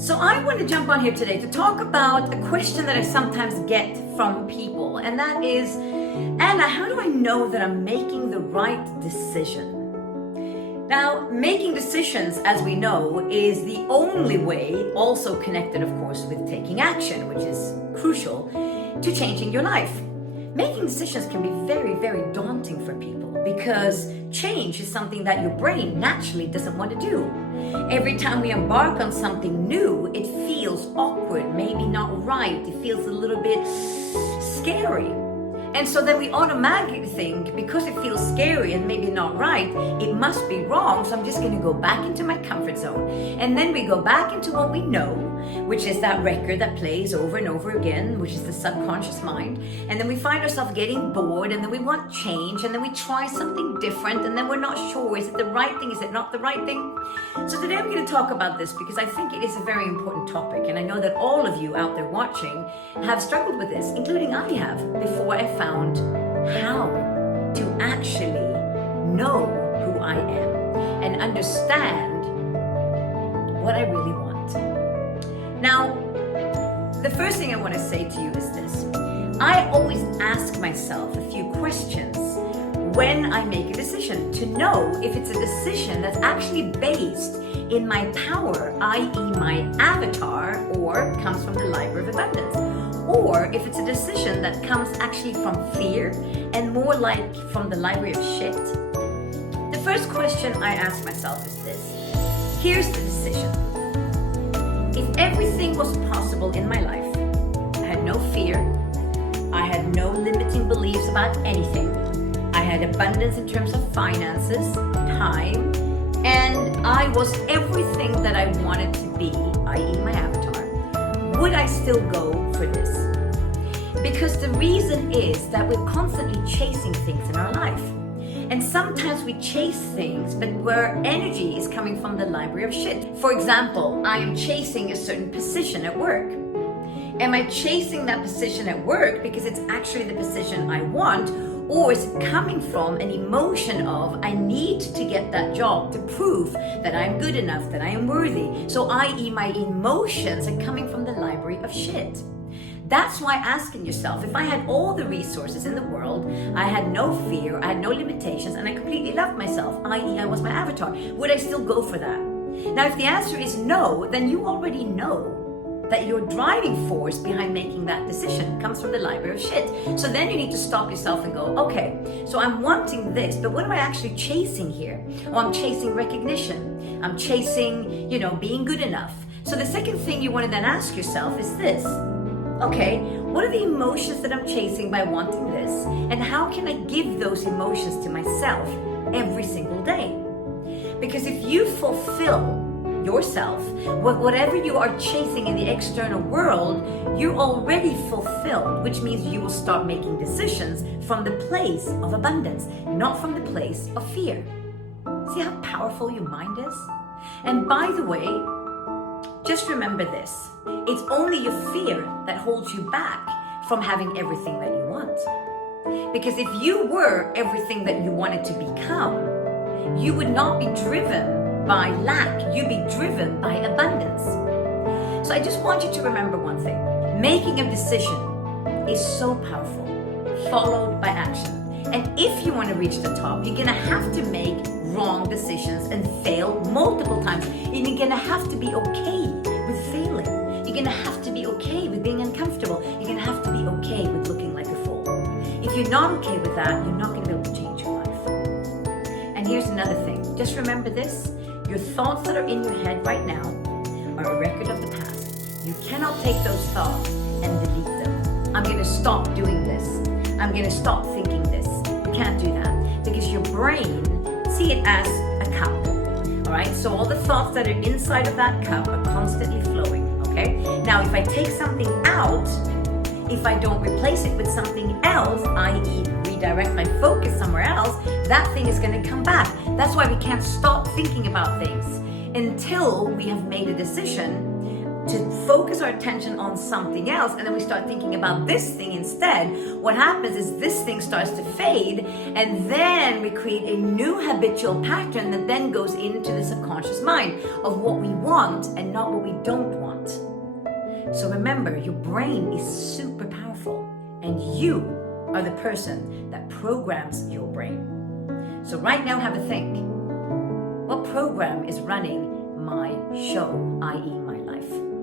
So I want to jump on here today to talk about a question that I sometimes get from people, and that is, Anna, how do I know that I'm making the right decision? Now, making decisions, as we know, is the only way, also connected, of course, with taking action, which is crucial to changing your life. Making decisions can be very, very daunting for people because change is something that your brain naturally doesn't want to do. Every time we embark on something new, it feels awkward, maybe not right. It feels a little bit scary. And so then we automatically think, because it feels scary and maybe not right, it must be wrong, so I'm just going to go back into my comfort zone. And then we go back into what we know, which is that record that plays over and over again, which is the subconscious mind. And then we find ourselves getting bored, and then we want change, and then we try something different, and then we're not sure, is it the right thing, is it not the right thing? So today I'm going to talk about this because I think it is a very important topic, and I know that all of you out there watching have struggled with this, including I have, before I found how to actually know who I am and understand what I really want. Now, the first thing I want to say to you is this. I always ask myself a few questions when I make a decision to know if it's a decision that's actually based in my power, i.e. my avatar, or comes from the library of abundance, or if it's a decision that comes actually from fear and more like from the library of shit. The first question I ask myself is this. Here's the decision. If everything was possible in my life, I had no fear, I had no limiting beliefs about anything, I had abundance in terms of finances, time, and I was everything that I wanted to be, i.e. my avatar, would I still go for this? Because the reason is that we're constantly chasing things in our life. And sometimes we chase things, but where energy is coming from the library of shit. For example, I am chasing a certain position at work. Am I chasing that position at work because it's actually the position I want? Or is it coming from an emotion of, I need to get that job to prove that I'm good enough, that I am worthy? So i.e. my emotions are coming from the library of shit. That's why asking yourself, if I had all the resources in the world, I had no fear, I had no limitations, and I completely loved myself, i.e. I was my avatar, would I still go for that? Now, if the answer is no, then you already know that your driving force behind making that decision comes from the library of shit. So then you need to stop yourself and go, okay, so I'm wanting this, but what am I actually chasing here? Oh, I'm chasing recognition. I'm chasing, being good enough. So the second thing you want to then ask yourself is this. Okay, what are the emotions that I'm chasing by wanting this? And how can I give those emotions to myself every single day? Because if you fulfill yourself, whatever you are chasing in the external world, you're already fulfilled, which means you will start making decisions from the place of abundance, not from the place of fear. See how powerful your mind is? And by the way, just remember this. It's only your fear that holds you back from having everything that you want. Because if you were everything that you wanted to become, you would not be driven by lack, you'd be driven by abundance. So I just want you to remember one thing. Making a decision is so powerful, followed by action. And if you want to reach the top, you're gonna have to make wrong decisions and fail multiple times. And you're gonna have to be okay with failing. You're gonna have to be okay with being uncomfortable. You're gonna have to be okay with looking like a fool. If you're not okay with that, you're not gonna be able to change your life. And here's another thing. Just remember this. Your thoughts that are in your head right now are a record of the past. You cannot take those thoughts and delete them. I'm gonna stop doing this. I'm gonna stop thinking this. You can't do that because your brain see it as a cup. All right, so all the thoughts that are inside of that cup are constantly flowing, okay? Now, if I take something out, if I don't replace it with something else, i.e. redirect my focus somewhere else, that thing is gonna come back. That's why we can't stop thinking about things until we have made a decision to focus our attention on something else, and then we start thinking about this thing instead. What happens is this thing starts to fade, and then we create a new habitual pattern that then goes into the subconscious mind of what we want and not what we don't want. So remember, your brain is super powerful, and you are the person that programs your brain. So right now, have a think. What program is running my show, i.e. my life?